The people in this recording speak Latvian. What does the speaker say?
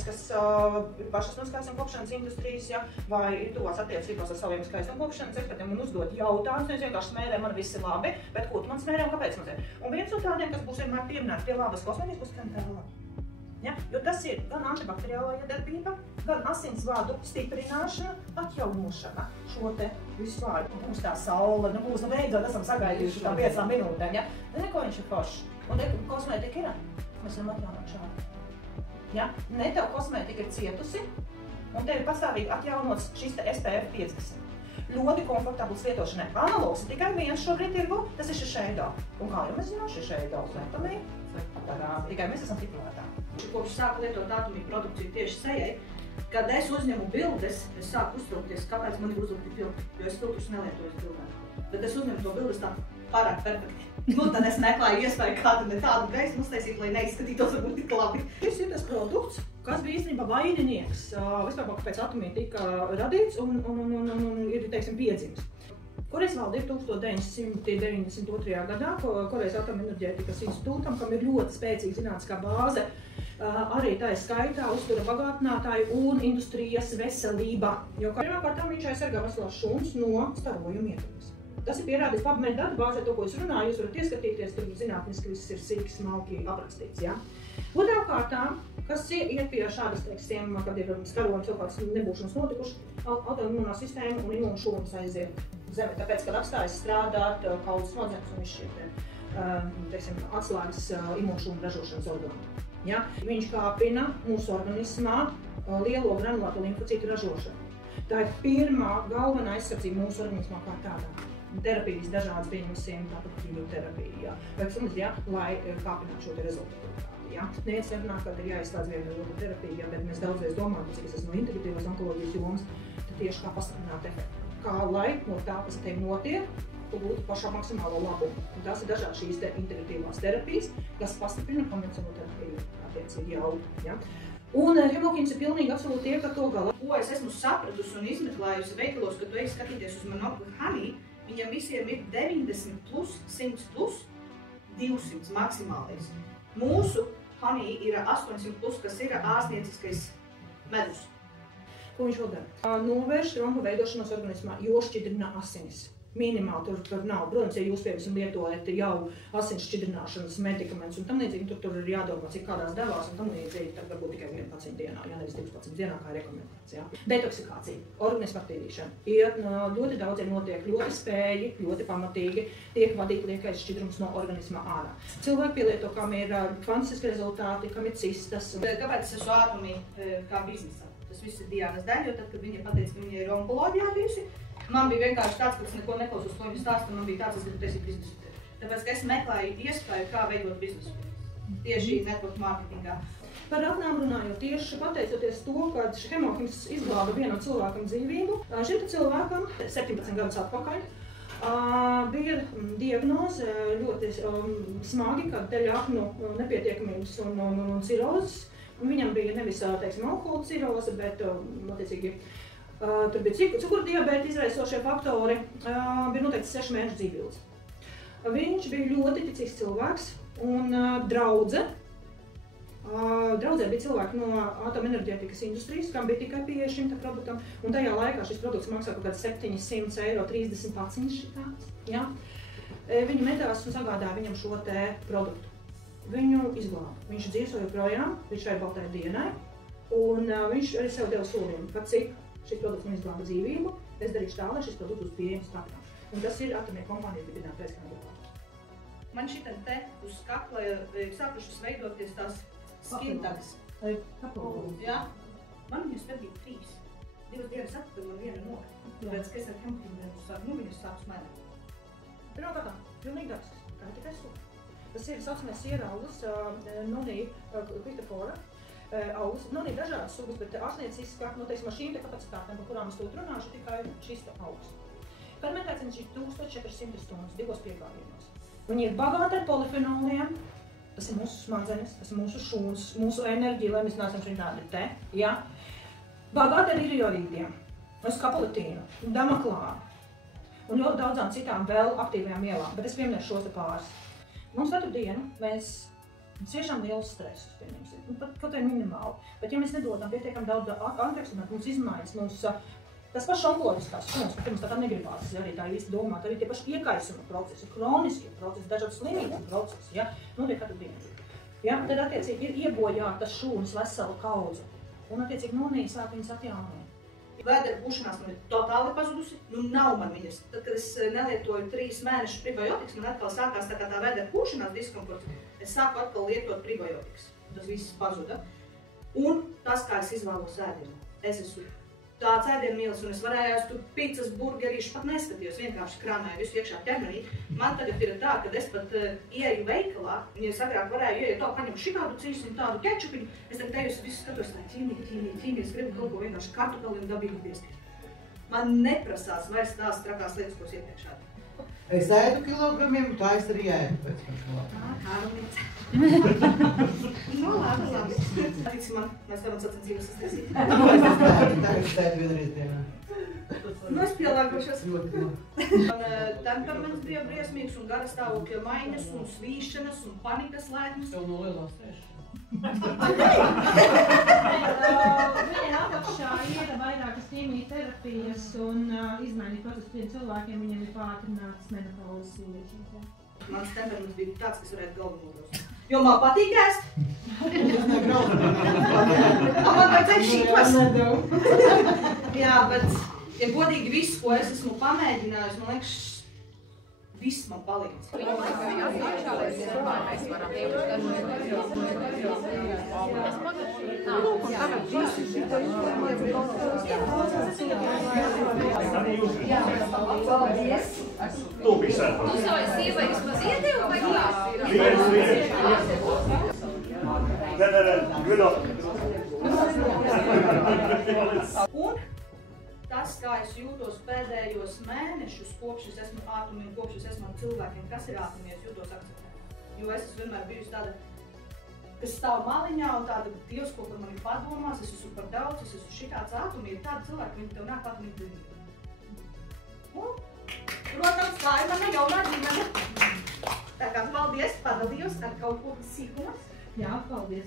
meitenes, kas pašas no skaistumkopšanas industrijas, ja, vai ir tuvās attiecībās ar saviem skaistumkopšanas ekspertiem un uzdot jautājumus, nevis vienkārši smērē, man viss ir labi, bet ko tu man smērē un kāpēc man smērē? Un viens no tādiem, kas būs vienmēr pieminēts pie labas kosmētikas, būs kantāla. Ja? Jo tas ir gan antibakteriālā iedarbība, gan asinsvadu stiprināšana, atjaunošana šo te visu vārdu. Būs tā saule, būs, beidzot esam sagaidījuši tā 5 minūtēm, ja? Ko viņš ir foršs? Un kosmētika ir, mēs varam atjaunot šādi. Ja? Ne tev kosmētika ir cietusi, un tev ir pastāvīgi atjaunots šis te SPF 50. Ļoti komfortabls lietošanai. Analogs ir tikai viens šobrīd tirgu, tas ir Shiseido. Un kā jau mēs zinām, Shiseido svetamī, tikai mēs esam titulētā. Kopš sāku lietot atomiju produkciju tieši sejai, kad es uzņemu bildes, es sāku uztraukties, kāpēc man ir uzlikti filtri, jo es filtrus nelietoju bildēm. Bet es uzņemu to bildes tā pārāk perfekti. Tad es meklēju iespēju kādu ne tādu gaismu uztaisīt, lai neizskatītos varbūt tik labi. Šis ir tas produkts, kas bija īstenībā vaininieks. Vispār pēc atomija tika radīts un ir, teiksim, piedzimis. Korejas valdība 1992. gadā, Korejas atomenerģētikas institūtam, kam ir ļoti spēcīga zinātniskā bāze, arī tā skaitā uztura bagātinātāju un industrijas veselība. Jo pirmkārt viņš aizsargā veselās šūnas no starojuma ietekmes. Tas ir pierādīts PubMed datubāzē, to, ko es runāju, jūs varat ieskatīties, tur zinātniski viss ir sīki, smalki aprakstīts. Ja? Otrām kārtām, kas iet pie šādas, teiksim, kad ir starojums kaut kāds nebūšanas notikuši, autoimūnā sistēma un imūnšūnas aiziet zemi, tāpēc, kad apstājas strādāt kaudzes smadzenes un viss šie, atslēgas imūnšūnu ražošanas orgānu. Ja? Viņš kāpina mūsu organismā lielo granulātu limfocītu ražošanu. Tā ir pirmā galvenā aizsardzība mūsu organismā kā tādā. Terapijas dažādas pieņemsim, tāpat ķīmioterapija, lai kāpinātu šo te rezultātu. Ja? Neviens nerunā, ka ir jāizslēdz viena vai otra terapija, bet mēs daudzreiz domājam, cik es esmu no integratīvās onkoloģijas jomas, tad tieši kā pastiprināt efektu. Kā lai no tā, kas te notiek, gūtu pašā maksimālo labumu. Un tās ir dažādas šīs te integratīvās terapijas, kas pastiprina konvencionālo terapiju attiecīgi jau. Ja? Un hemokīms ir pilnīgi absolūti tiek ar to galā. Ko es esmu sapratusi un izmeklējusi veikalos, kad tu ej skatīties uz Monokli Honey, viņam visiem ir 90 plus, 100 plus, 200 maksimālais. Mūsu Honey ir 800 plus, kas ir ārstnieciskais medus. Ko viņš vēl dara? Novērš trombu veidošanos organismā, jo šķidrina asinis. Minimāli tur nav. Protams, ja jūs, piemēram, lietojat jau asins šķidrināšanas medikamentus un tam līdzīgi, tur ir jādomā, cik kādās devās un tam līdzīgi, tad varbūt tikai 1 pacientu dienā, ja nevis 2 pacientu dienā kā rekomendācija. Detoksikācija, organisma aktīvīšana. Ļoti daudziem notiek ļoti spēji, ļoti pamatīgi, tiek vadīt liekais šķidrums no organisma ārā. Cilvēki pielieto, kam ir fantastiski rezultāti, kam ir cistas. Kāpēc es esmu atomija kā biznesā? Tas viss ir Diānas dēļ, jo tad, kad viņa pateica, ka viņa ir onkoloģijā bijusi, man bija vienkārši tāds, ka es neko neklausos, ko viņa stāsta, man bija tāds, es gribu taisīt biznesu. Tāpēc, ka es meklēju iespēju, kā veidot biznesu. Tieši network marketingā. Par raknām runājot, tieši pateicoties to, ka hemokīms izglāba vienam cilvēkam dzīvību, šim cilvēkam 17 gadus atpakaļ bija diagnoze ļoti smagi, kad dēļ aknu nepietiekamības un cirozes. Viņam bija nevis, teiksim, alkohola ciroze, bet, attiecīgi, tur bija cukurdiabēta izraisošie faktori, bija noteikti 6 mēnešu dzīvības. Viņš bija ļoti ticīgs cilvēks un draudze. Draudzē bija cilvēki no atomenerģētikas industrijas, kam bija tikai pieeja šim produktam, un tajā laikā šis produkts maksā kaut kāds 700 eiro 30 paciņas šitāds. Ja? Viņi metās un sagādāja viņam šo te produktu. Viņu izglāba. Viņš dzīvoja joprojām, viņš šai baltai dienai, un viņš arī sev deva solījumu, ka cik šis produkts man izglāba dzīvību, es darīšu tā, lai šis produkts būs pieejams katrā. Un tas ir atomija kompānijas dibināta pēckādā. Man šitam te uz kakla sākušas veidoties tās skintagas. Jā. Man viņas tad bija 3. 2 dienas atpakaļ un 1 nokļa. Tāpēc, ka es ar hemokīmiem sāku, viņas sāku smaidīt. Pirmkārt, pilnīgi darbs, kā tikai sūta. Tas ir saucamais sieraulis, nonī Kristofora aulis. Nonī dažādas sugas, bet ārstnieciskā, teiksim, ar šīm te kapacitātēm, par kurām es to runāšu, tikai šis aulis. Fermentēcins ir 1400 stundas, 2 piegādienos. Viņi ir bagāti ar polifenoliem, tas ir mūsu smadzenes, tas ir mūsu šūnas, mūsu enerģija, lai mēs neesam šeit tādi te, ja? Bagāti ar iriorīdiem, skapolitīnu, damaklāru un ļoti daudzām citām vēl aktīvajām vielām, bet es pieminēšu šos te pāris. Mums katru dienu mēs Ciešām liels stress, pieņemsim, pat kaut vai minimāli. Bet ja mēs nedodam pietiekam daudz antioksidantu, mums izmaiņas, mums tas pašs onkoloģiskās šūnas, par mums tā negribās arī tā īsti domāt, arī tie paši iekaisuma procesi, kroniskie procesi, dažādas slimības procesi, ja, notiek katru dienu. Ja, tad attiecīgi ir iebojātas šūnas veselu kaudzi, un attiecīgi sāk viņas atjaunot. Vēdera pūšanās man ir totāli pazudusi, nav man viņas. Tad, kad es nelietoju 3 mēnešus prebiotikas, man atkal sākās tā vēdera pūšanās diskomforts, es sāku atkal lietot prebiotikas. Tas viss pazuda. Un tas, kā es izvēlos ēdienu. Es esmu tāds ēdienmīlis, un es varēju ēst tur picas, burgerīšus, pat neskatījos, vienkārši krāmēju visu iekšā ķermenī. Man tagad ir tā, ka es pat ieeju veikalā, un ja es agrāk varēju ieiet paņemt šitādu cīsiņu, tādu kečupiņu, es tagad eju visu skatos tā ķīmija, es gribu kaut ko vienkārši kartupeli un dabīgi piespīt. Man neprasās vairs tās trakās lietas, ko es iepriekš ēdu. Es ēdu kilogramiem, tā es arī ēdu pēc tam. Kārliņa. No, labi. Tici man, mēs varam sacensības iztaisīt. Tagad es ēdu vienreiz dienā. Es pielāgošos. Man temperaments bija briesmīgs un gara stāvokļa maiņas un svīšanas un panikas lēkmes. Tev no lielās tieši. Viņa apakšā ir vairākas ķīmijterapijas un izmaiņu procesu tiem cilvēkiem, viņiem ir pātrinātas menopauzes sieviešanas. Mans temperaments bija tāds, kas varētu galvu nodos. Jo man patīk ēst. Man vajadzēja šitos. Jā, bet, ja godīgi viss, ko es esmu pamēģinājusi, man liekas, viss man palīdz. Tu biji sēpā. Tu savai sievai vismaz iedevu vai klāt? Un tas, kā es jūtos pēdējos mēnešus, kopš es esmu ātumi un kopš es esmu ar cilvēkiem, kas ir ātumi, es jūtos akceptēt. Jo es esmu vienmēr bijusi tāda, kas stāv maliņā un tāda Dievs, ko par mani padomās, es esmu par daudz, es esmu šitāds ātumi, ir tādi cilvēki, viņi tev nāk pat un viņi tev. Un, protams, tā ir mana jaunā ģimene. Tā kā paldies, padalījos ar kaut ko sīkumas. Jā, paldies.